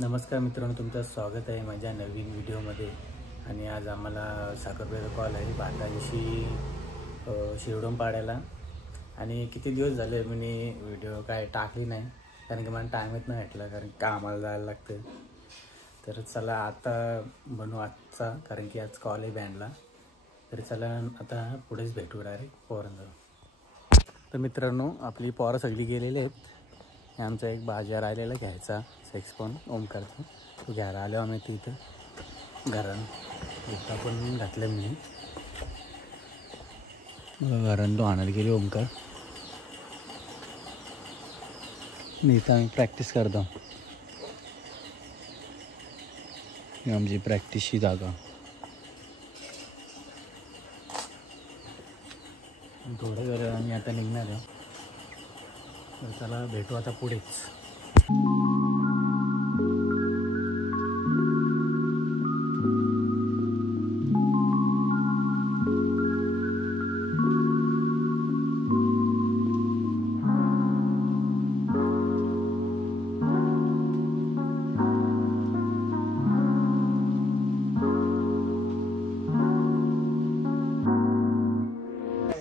नमस्कार मित्रांनो, तुमचं स्वागत आहे माझ्या नवीन व्हिडिओमध्ये. आणि आज आम्हाला साखरपेचा कॉल आहे भातांशी शिरडोन पाडायला. आणि किती दिवस झाले मी व्हिडिओ काय टाकली नाही, कारण की मला टाईमच नाही भेटला, कारण कामाला जायला लागतं. तर चला आता बनवू आजचा, कारण की आज कॉल आहे बँडला. तर चला आता पुढेच भेटू डायरेक्ट पोरांजवळ. तर मित्रांनो, आपली पोरं सगळी गेलेली आहेत. आमचा एक बाजार राहिलेला घ्यायचा 6 पण ओमकारचा, तो घ्यायला आलो आम्ही तिथं घरान. एकटा पण घातलं मी घरान, तो आणायला गेली ओमकार. मी इथं आम्ही प्रॅक्टिस करतो. आमची प्रॅक्टिसची जागा. थोडं वेळ आम्ही आता निघणार आहे. तर चला भेटू आता पुढेच.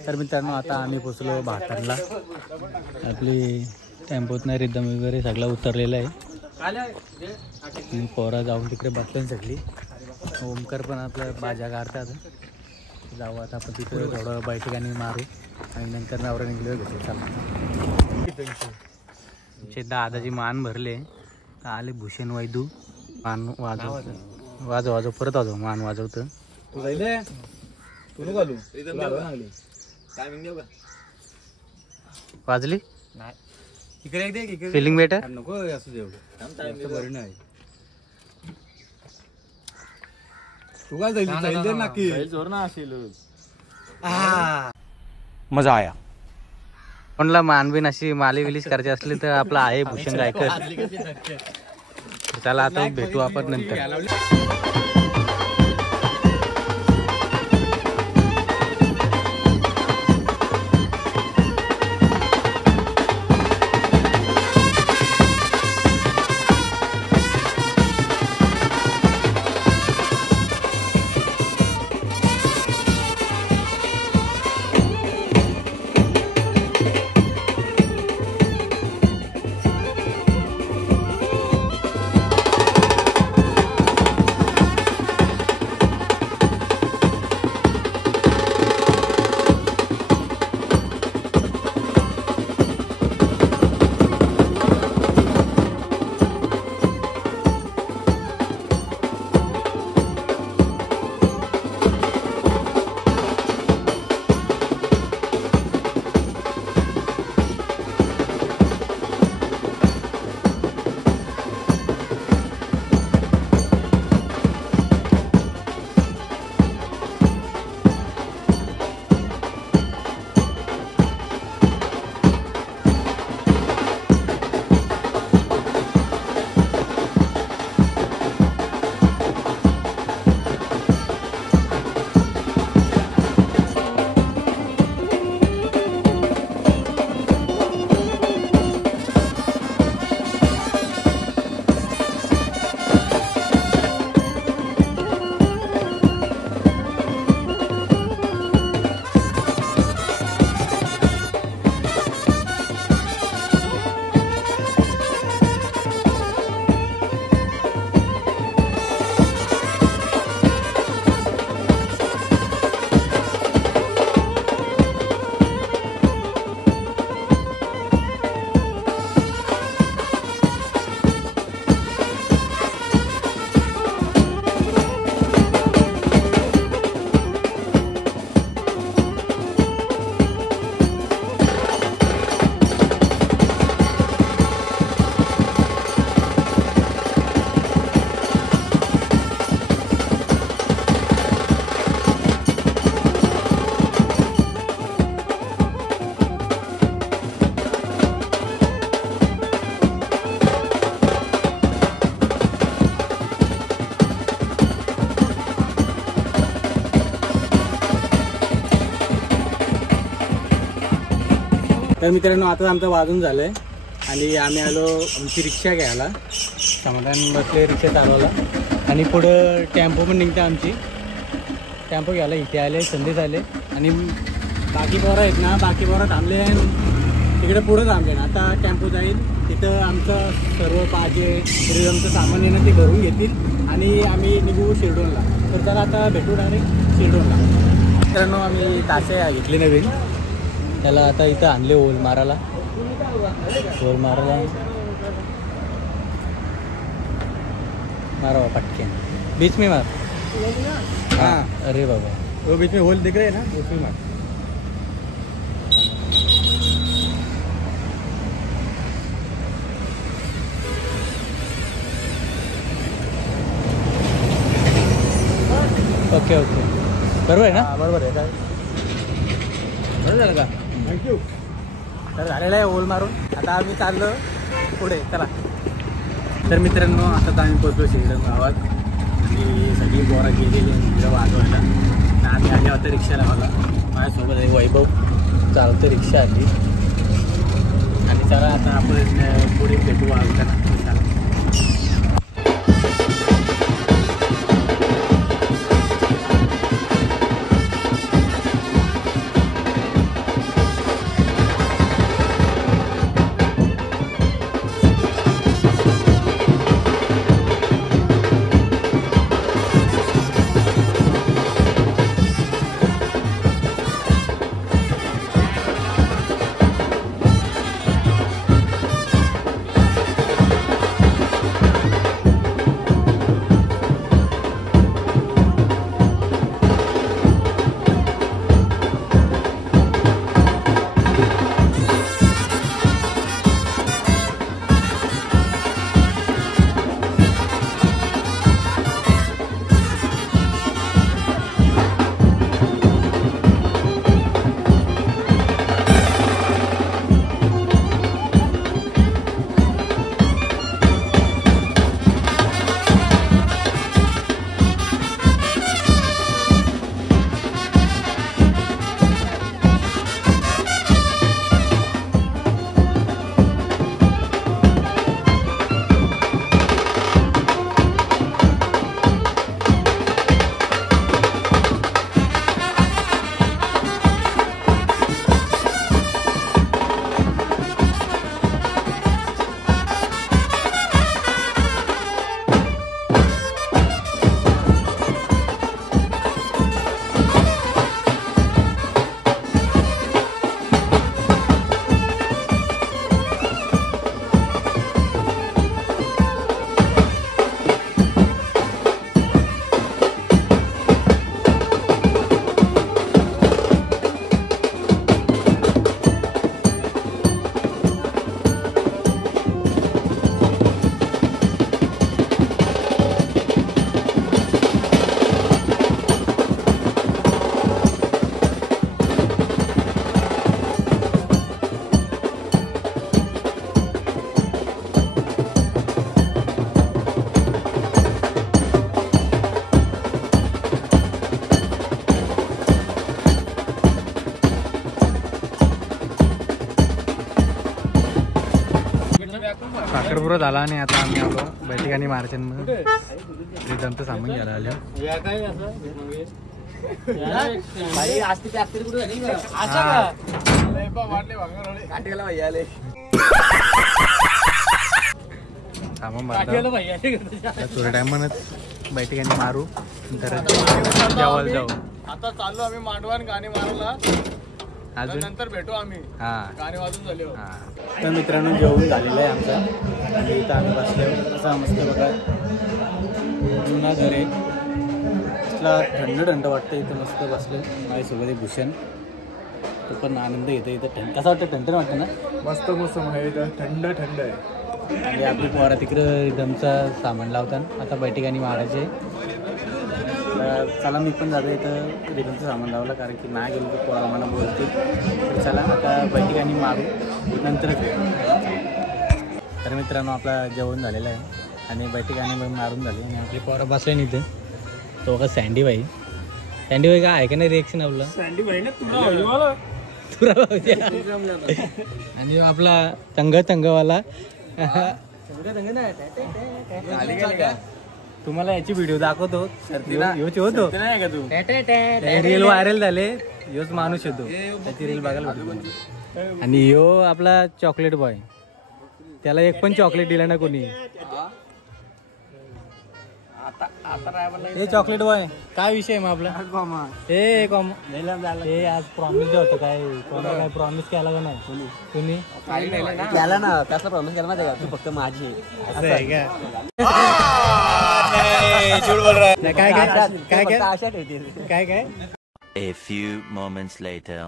तर मित्रांनो, आता आम्ही पोचलो भातारला. आपली टेम्पोतनं रिदम वगैरे सगळं उतरलेलं आहे. पोरा जाऊन तिकडे बसले सगळी. ओमकार पण आपलं बाजा काढतात. जाऊ आता आपण तिकडे थोडं बैठकाने मारू आणि नंतर नवरा निघलो घेतो. आमचे दादाची मान भरले. आले भूषण वैदू. मान वाजव परत वाजव. मान वाजवतं. वाजली नाही. फिलिंग बेटर नको असं जेवढं नाही. तू काय जाईल नक्की जोर ना असेल. मजा आया. कोणला मानबीन अशी माली विलीच करायची असली तर आपला आहे भूषण गायकर. चला आता भेटू आपण नंतर. तर मित्रांनो, आता आमचं वाजून झालंय आणि आम्ही आलो आमची रिक्षा घ्यायला. समाधान बसले रिक्षा चालवला आणि पुढं टेम्पो पण निघते आमची. टेम्पो घ्यायला इथे आले, संदेश आले आणि बाकी पोरं आहेत ना, बाकी पोरं थांबले आणि तिकडे पुढं थांबले ना. आता टेम्पो जाईल तिथं, आमचं सर्व पाहिजे रिझमचं सामान आहे ना ते भरून घेतील आणि आम्ही निघू शिरडोनला. तर त्याला आता भेटू डायरेक्ट शिरडोनला. मित्रांनो आम्ही ताशे घेतले नवीन, त्याला आता इथं आणले ओल मारायला. ओल मारायला मारा पटके बीच में मार. हाँ अरे बाबा वो बीच में होल दिख रहे हैं ना, उसमें मार. ओके ओके बरोबर आहे ना. बरोबर आहे. काय बरं झालं का. थँक्यू. तर झालेलं आहे ओल मारून. आता आम्ही चाललो पुढे, चला. तर मित्रांनो आता आम्ही पोचलो शिरडोन गावात आणि सगळी पोरं गेलेली तिकडं वाजवायला. आम्ही आले होते रिक्षाला. मला माझ्यासोबत एक वैभव चालतं, रिक्षा आली. आणि चला आता आपण पुढे भेटू वाजताना. चला. साखरपुरा झाला आणि आता आम्ही आलो बैठक आणि मार्चनमध्ये रिझमचं सामान घ्यायला आलो. सामान थोड्या टायमानच बैठक मारू नंतर जेवायला जाऊ. आता चाललो आम्ही मांडवान गाणी मारायला, नंतर भेटू आम्ही. गाणी वाजून झाले. तर मित्रांनो जेवण झालेलं आहे आमचं आणि इथं आम्ही बसलो. असा मस्त बघा जुना घर आहे, इथला थंड थंड वाटतं. इथं मस्त बसलं माझ्यासोबत आहे भूषण, तो पण आनंद घेतो इथं. थंड कसं वाटतं, थंड वाटतं ना. मस्त मस्त इथं थंड थंड आहे. आणि आपली पोरा तिकडं रिदमचा सामान लावतात. आता बैठकानी मारायचे. चला मी पण जातो इथं रिदमचं सामान लावलं, कारण की नाही गेलो की पोरा मला बोलतील. तर चला आता बैठकानी मारू नंतरच. तर मित्रांनो आपला जेवण झालेलं आहे आणि बैठकानी पण मारून झाली आणि आपली पोरा बसले नाही इथे. तो का सँडी बाई काय आहे का नाही रिएक्शन आपलं. सँडी भाई ना तुला आणि आपला तंगवाला तुम्हाला याची व्हिडिओ दाखवतो. योच होतो रील व्हायरल झाले. योच माणूस येतो त्याची रील बघायला भेटतो. आणि यो आपला चॉकलेट बॉय. त्याला एक पण चॉकलेट दिला ना कोणी. हे चॉकलेट बॉय काय विषय मग आपला. हे आज प्रॉमिस होतं काय काय प्रॉमिस केला का नाही तुम्ही केला ना. कसला प्रॉमिस केला माहिती का तू फक्त माझी काय काय काय आशा ठेवतील. काय काय. A few moments later.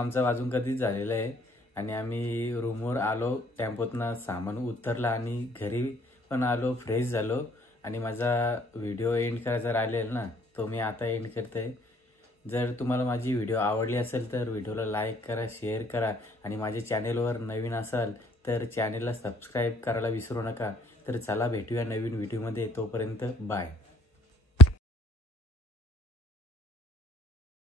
आमचा वाजून कधीच झालेला आहे आणि आम्ही रूमवर आलो, टेम्पोतनं सामान उतरलं आणि घरी पण आलो, फ्रेश झालो आणि माझा व्हिडिओ एंड करायचा राहिलेला ना, तो मी आता एंड करतोय. जर तुम्हाला माझी व्हिडिओ आवडली असेल तर व्हिडिओला लाईक करा, शेअर करा आणि माझ्या चॅनेलवर नवीन असाल तर चॅनेलला सबस्क्राईब करायला विसरू नका. तर चला भेटूया नवीन व्हिडिओमध्ये, तोपर्यंत बाय.